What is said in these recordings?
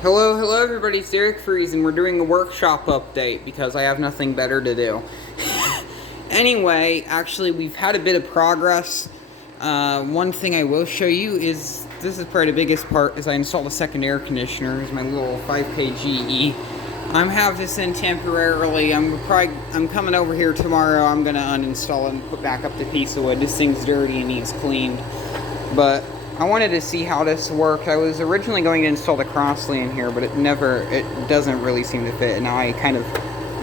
Hello everybody, it's Derek Freeze, and we're doing a workshop update because I have nothing better to do. Anyway, actually, we've had a bit of progress. One thing I will show you is, this is probably the biggest part, is I installed a second air conditioner. It's my little 5K GE. I'm have this in temporarily. I'm coming over here tomorrow. I'm gonna uninstall it and put back up the piece of wood. This thing's dirty and needs cleaned. But I wanted to see how this worked. I was originally going to install the Crossley in here, but it doesn't really seem to fit. And now I kind of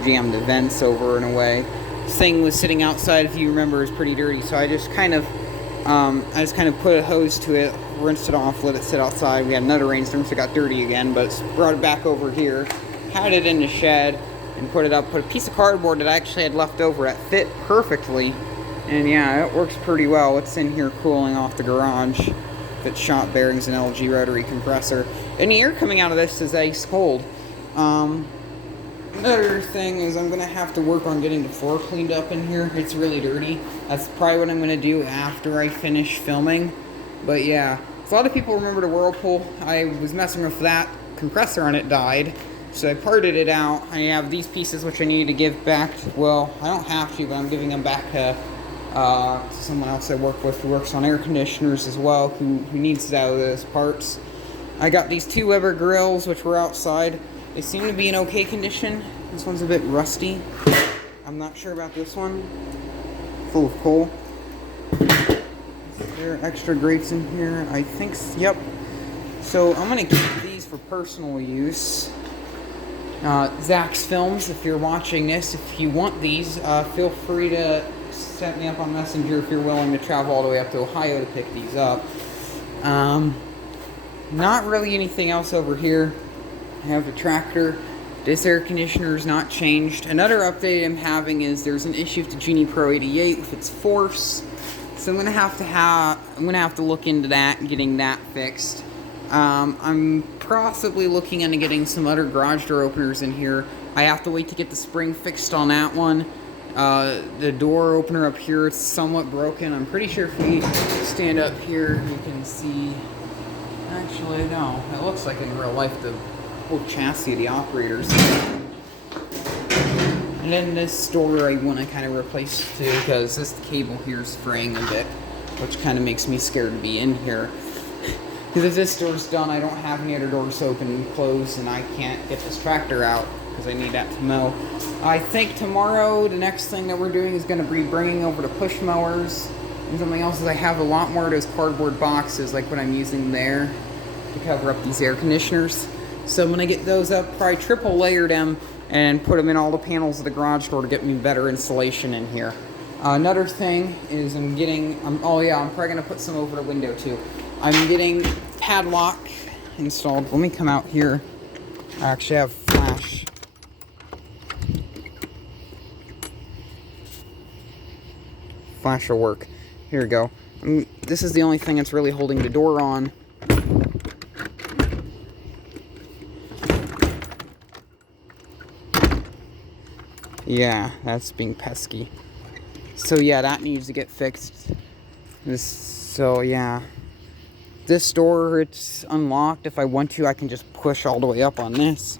jammed the vents over in a way. This thing was sitting outside, if you remember, is pretty dirty. So I just kind of put a hose to it, rinsed it off, let it sit outside. We had another rainstorm, so it got dirty again, but brought it back over here, had it in the shed, and put it up. Put a piece of cardboard that I actually had left over that fit perfectly. And yeah, it works pretty well. It's in here cooling off the garage. It's shot bearings and LG rotary compressor. And the air coming out of this is ice cold. Another thing is I'm going to have to work on getting the floor cleaned up in here. It's really dirty. That's probably what I'm going to do after I finish filming. But yeah, so a lot of people remember the Whirlpool. I was messing with that. Compressor on it died. So I parted it out. I have these pieces which I need to give back. Well, I don't have to, but I'm giving them back to someone else I work with who works on air conditioners as well, who needs those parts. I got these two Weber grills which were outside. They seem to be in okay condition. This one's a bit rusty. I'm not sure about this one. Full of coal. There are extra grates in here. I think, yep. So I'm going to keep these for personal use. Zach's Films, if you're watching this, if you want these, feel free to set me up on Messenger if you're willing to travel all the way up to Ohio to pick these up. Not really anything else over here. I have the tractor. This air conditioner is not changed. Another update I'm having is there's an issue with the Genie Pro 88 with its force. So I'm gonna have to look into that and getting that fixed. I'm possibly looking into getting some other garage door openers in here. I have to wait to get the spring fixed on that one. The door opener up here, it's somewhat broken. I'm pretty sure if we stand up here, you can see. Actually, no. It looks like in real life the whole chassis of the operators. And then this door I want to kind of replace too, because this cable here is fraying a bit, which kind of makes me scared to be in here. Because if this door's done, I don't have any other doors open and closed, and I can't get this tractor out because I need that to mow. I think tomorrow, the next thing that we're doing is going to be bringing over the push mowers. And something else is I have a lot more of those cardboard boxes, like what I'm using there, to cover up these air conditioners. So I'm going to get those up, probably triple layer them, and put them in all the panels of the garage door to get me better insulation in here. Another thing is I'm probably going to put some over the window too. I'm getting padlock installed. Let me come out here. I actually have flash. Flash will work. Here we go. This is the only thing that's really holding the door on. Yeah, that's being pesky. So yeah, that needs to get fixed. Yeah. This door, it's unlocked. If I want to, I can just push all the way up on this.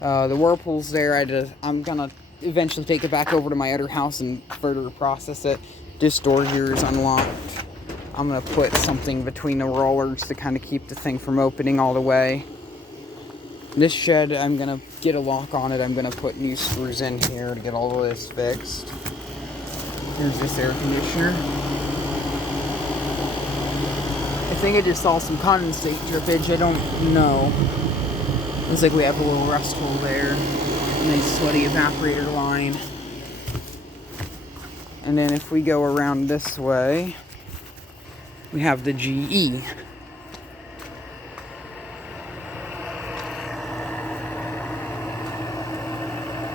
The Whirlpool's there. I'm gonna eventually take it back over to my other house and further process it. This door here is unlocked. I'm gonna put something between the rollers to kind of keep the thing from opening all the way. This shed, I'm gonna get a lock on it. I'm gonna put new screws in here to get all of this fixed. Here's this air conditioner. I think I just saw some condensate drippage. I don't know. Looks like we have a little rust hole there. Nice sweaty evaporator line. And then if we go around this way, we have the GE.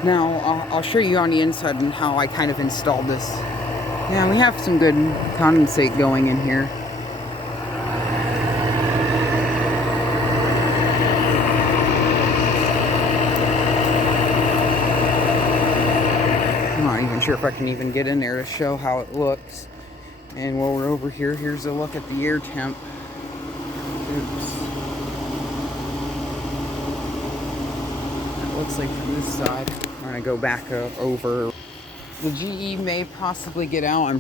Now, I'll show you on the inside and how I kind of installed this. Yeah, we have some good condensate going in here. I'm not even sure if I can even get in there to show how it looks. And while we're over here, here's a look at the air temp. Oops. looks like from this side. I'm gonna go back over. The GE may possibly get out.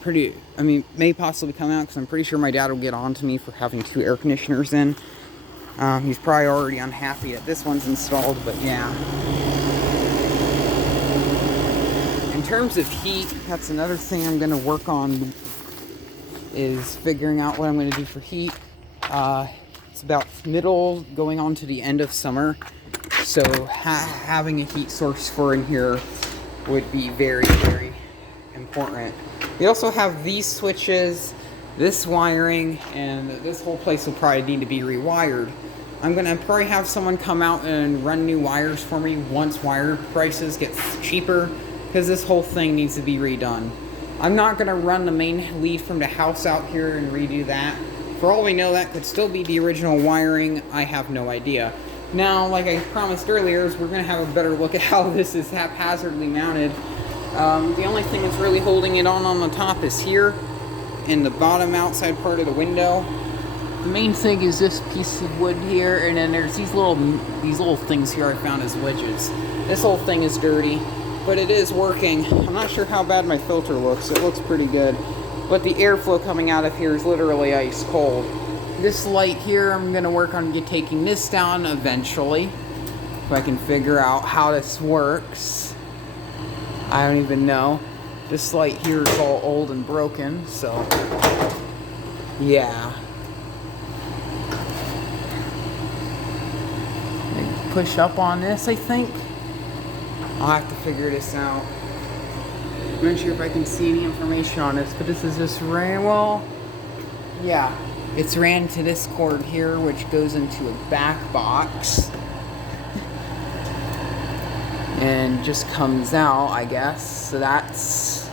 May possibly come out because I'm pretty sure my dad will get on to me for having 2 air conditioners in. He's probably already unhappy that this one's installed, but yeah. In terms of heat, that's another thing I'm gonna work on, is figuring out what I'm gonna do for heat. It's about middle going on to the end of summer, so having a heat source for in here would be very, very important. We also have these switches, this wiring, and this whole place will probably need to be rewired. I'm gonna probably have someone come out and run new wires for me once wire prices get cheaper, because this whole thing needs to be redone. I'm not gonna run the main lead from the house out here and redo that. For all we know, that could still be the original wiring. I have no idea. Now, like I promised earlier, is we're going to have a better look at how this is haphazardly mounted. The only thing that's really holding it on the top is here, in the bottom outside part of the window. The main thing is this piece of wood here, and then there's these little things here I found as wedges. This whole thing is dirty, but it is working. I'm not sure how bad my filter looks. It looks pretty good. But the airflow coming out of here is literally ice cold. This light here, I'm going to work on taking this down eventually. If I can figure out how this works. I don't even know. This light here is all old and broken, so yeah. Push up on this, I think. I'll have to figure this out. I'm not sure if I can see any information on this, but this is just yeah. It's ran to this cord here, which goes into a back box. And just comes out, I guess. So that's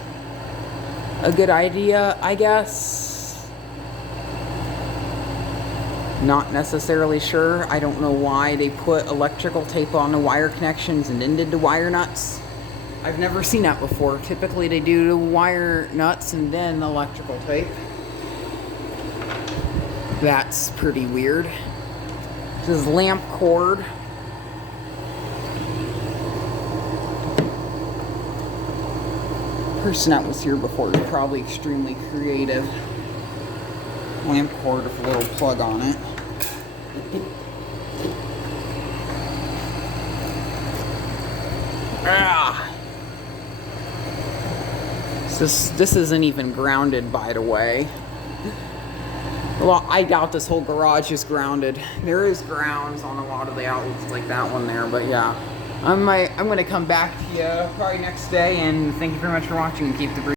a good idea, I guess. Not necessarily sure. I don't know why they put electrical tape on the wire connections and then did the wire nuts. I've never seen that before. Typically they do the wire nuts and then electrical tape. That's pretty weird. This is lamp cord. The person that was here before was probably extremely creative. Lamp cord with a little plug on it. Ah! This isn't even grounded, by the way. Well, I doubt this whole garage is grounded. There is grounds on a lot of the outlets like that one there, but yeah. I'm going to come back to you probably next day, and thank you very much for watching, and keep the